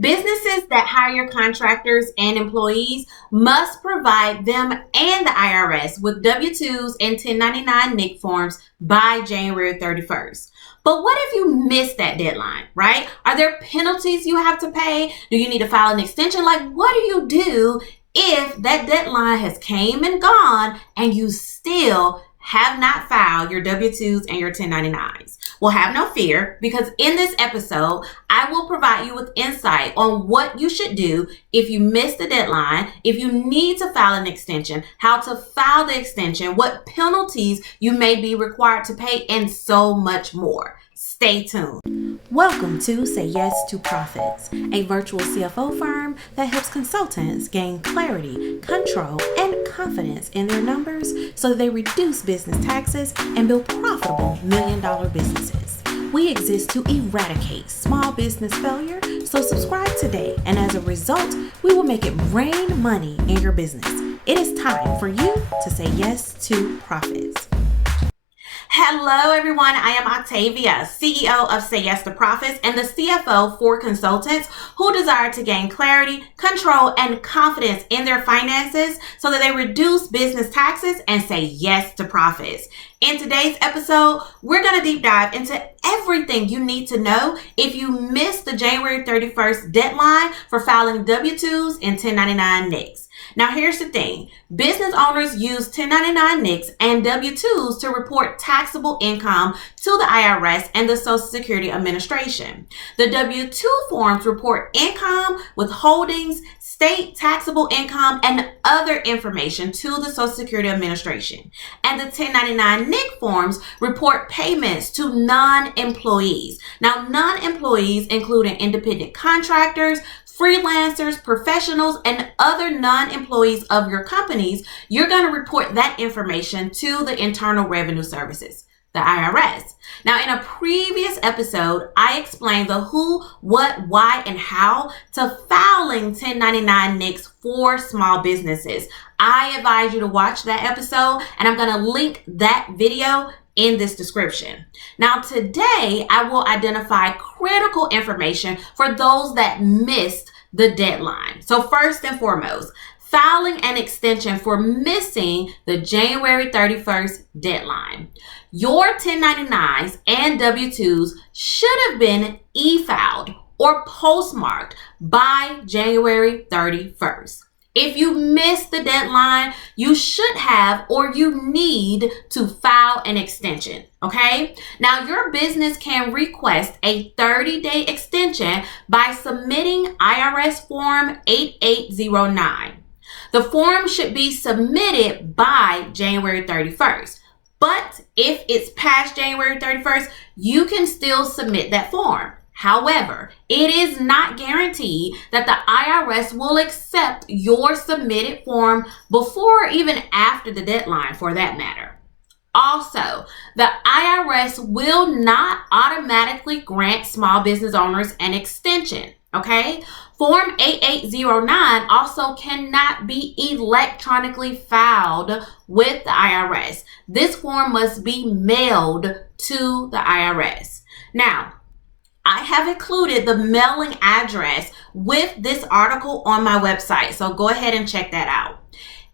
Businesses that hire contractors and employees must provide them and the IRS with W-2s and 1099 NIC forms by January 31st. But what if you miss that deadline, right? Are there penalties you have to pay? Do you need to file an extension? Like, what do you do if that deadline has came and gone and you still have not filed your W-2s and your 1099s? Well, have no fear, because in this episode, I will provide you with insight on what you should do if you miss the deadline, if you need to file an extension, how to file the extension, what penalties you may be required to pay, and so much more. Stay tuned. Welcome to Say Yes to Profits, a virtual CFO firm that helps consultants gain clarity, control, and confidence in their numbers so that they reduce business taxes and build profitable million-dollar businesses. We exist to eradicate small business failure, so subscribe today, and as a result, we will make it rain money in your business. It is time for you to say yes to profits. Hello everyone, I am Octavia, CEO of Say Yes to Profits and the CFO for consultants who desire to gain clarity, control, and confidence in their finances so that they reduce business taxes and say yes to profits. In today's episode, we're going to deep dive into everything you need to know if you missed the January 31st deadline for filing W-2s and 1099 NICs. Now, here's the thing. Business owners use 1099 NICs and W-2s to report taxable income to the IRS and the Social Security Administration. The W-2 forms report income, withholdings, state taxable income, and other information to the Social Security Administration. And the 1099 NIC forms report payments to non-employees. Now, non-employees including independent contractors, freelancers, professionals, and other non-employees of your companies. You're going to report that information to the Internal Revenue Services, the IRS. Now, in a previous episode, I explained the who, what, why, and how to filing 1099 NICs for small businesses. I advise you to watch that episode, and I'm going to link that video in this description. Now, today, I will identify critical information for those that missed the deadline. So first and foremost, filing an extension for missing the January 31st deadline. Your 1099s and W-2s should have been e-filed or postmarked by January 31st. If you missed the deadline, you should have or you need to file an extension, okay? Now, your business can request a 30-day extension by submitting IRS Form 8809. The form should be submitted by January 31st. But if it's past January 31st, you can still submit that form. However, it is not guaranteed that the IRS will accept your submitted form before or even after the deadline for that matter. Also, the IRS will not automatically grant small business owners an extension, okay? Form 8809 also cannot be electronically filed with the IRS. This form must be mailed to the IRS. Now, I have included the mailing address with this article on my website, so go ahead and check that out.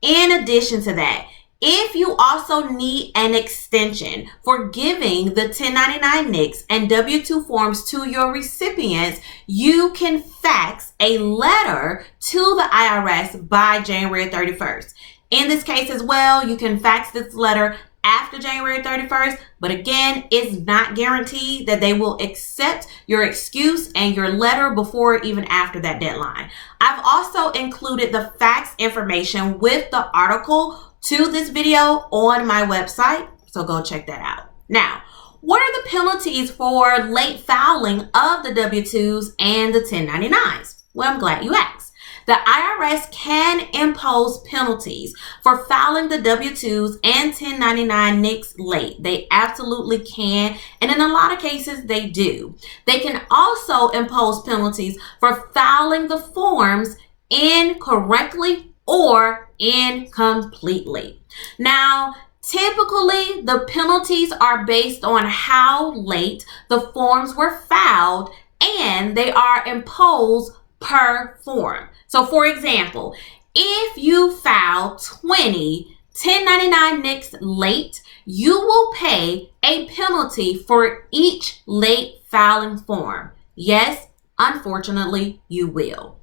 In addition to that, if you also need an extension for giving the 1099 NICs and W-2 forms to your recipients, you can fax a letter to the IRS by January 31st. In this case as well, you can fax this letter after January 31st, but again, it's not guaranteed that they will accept your excuse and your letter before or even after that deadline. I've also included the fax information with the article to this video on my website, so go check that out. Now, what are the penalties for late filing of the W-2s and the 1099s? Well, I'm glad you asked. The IRS can impose penalties for filing the W-2s and 1099 NICs late. They absolutely can, and in a lot of cases, they do. They can also impose penalties for filing the forms incorrectly or incompletely. Now, typically, the penalties are based on how late the forms were filed, and they are imposed per form. So for example, if you file 20 1099 NICs late, you will pay a penalty for each late filing form. Yes, unfortunately, you will.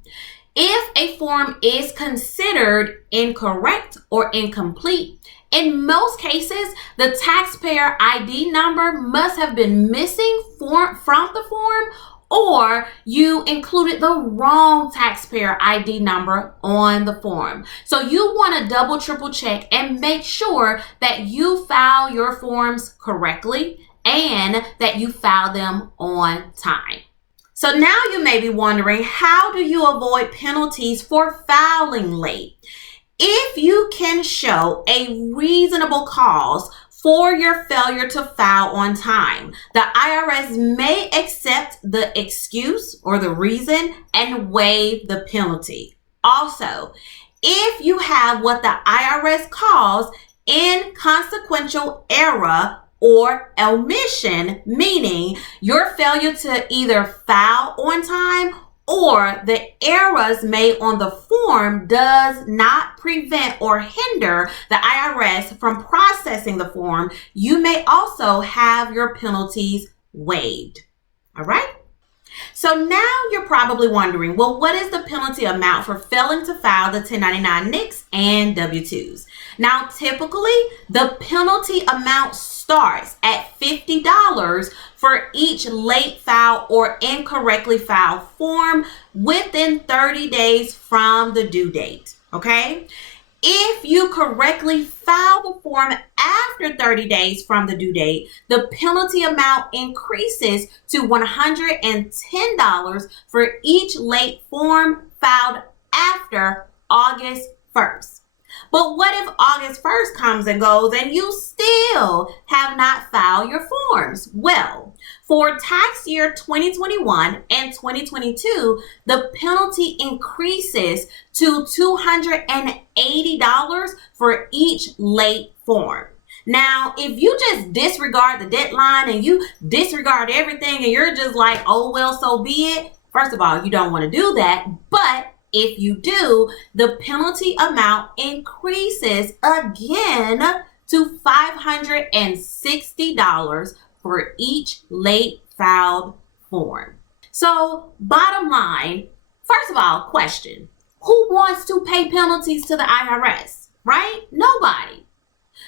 If a form is considered incorrect or incomplete, in most cases, the taxpayer ID number must have been missing from the form, or you included the wrong taxpayer ID number on the form. So you want to double, triple check and make sure that you file your forms correctly and that you file them on time. So now you may be wondering, how do you avoid penalties for filing late? If you can show a reasonable cause for your failure to file on time, the IRS may accept the excuse or the reason and waive the penalty. Also, if you have what the IRS calls inconsequential error or omission, meaning your failure to either file on time or the errors made on the form does not prevent or hinder the IRS from processing the form, you may also have your penalties waived. All right? So now you're probably wondering, well, what is the penalty amount for failing to file the 1099 NICs and W-2s? Now, typically, the penalty amount starts at $50 for each late file or incorrectly filed form within 30 days from the due date, okay? If you correctly file the form after 30 days from the due date, the penalty amount increases to $110 for each late form filed after August 1st. But what if August 1st comes and goes and you still have not filed your forms? Well, for tax year 2021 and 2022, the penalty increases to $280 for each late form. Now, if you just disregard the deadline and you disregard everything and you're just like, oh, well, so be it. First of all, you don't want to do that. But if you do, the penalty amount increases again to $560 for each late filed form. So, bottom line, first of all, question, who wants to pay penalties to the IRS, right? Nobody.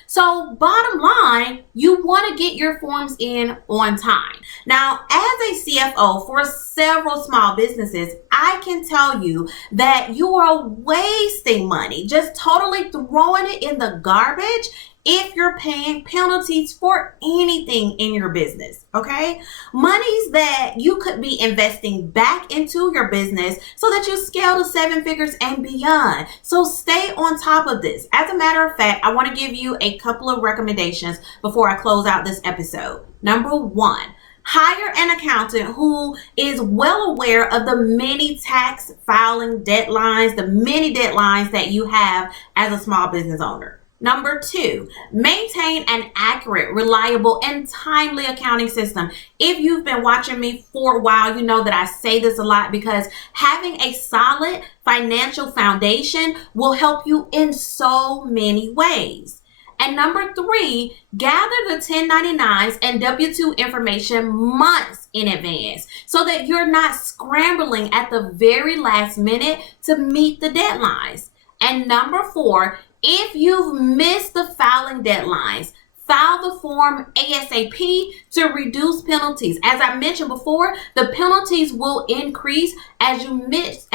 So bottom line, you want to get your forms in on time. Now, as a CFO for several small businesses, I can tell you that you are wasting money, just totally throwing it in the garbage if you're paying penalties for anything in your business, okay? Monies that you could be investing back into your business so that you scale to 7 figures and beyond. So stay on top of this. As a matter of fact, I want to give you a couple of recommendations before I close out this episode. Number 1, hire an accountant who is well aware of the many tax filing deadlines, the many deadlines that you have as a small business owner. Number 2, maintain an accurate, reliable, and timely accounting system. If you've been watching me for a while, you know that I say this a lot because having a solid financial foundation will help you in so many ways. And number 3, gather the 1099s and W-2 information months in advance so that you're not scrambling at the very last minute to meet the deadlines. And number 4, if you've missed the filing deadlines, file the form ASAP to reduce penalties. As I mentioned before, the penalties will increase as you miss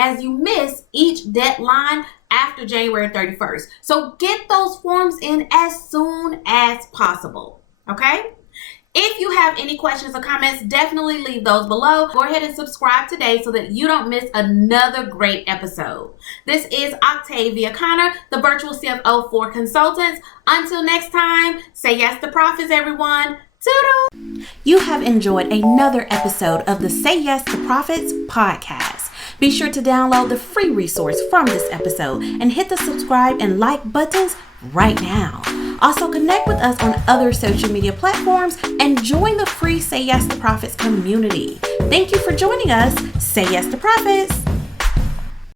each deadline after January 31st. So get those forms in as soon as possible, okay? If you have any questions or comments, definitely leave those below. Go ahead and subscribe today so that you don't miss another great episode. This is Octavia Conner, the virtual CFO for consultants. Until next time, say yes to profits, everyone. Toodle! You have enjoyed another episode of the Say Yes to Profits podcast. Be sure to download the free resource from this episode and hit the subscribe and like buttons right now. Also connect with us on other social media platforms and join the free Say Yes to Profits community. Thank you for joining us. Say Yes to Profits.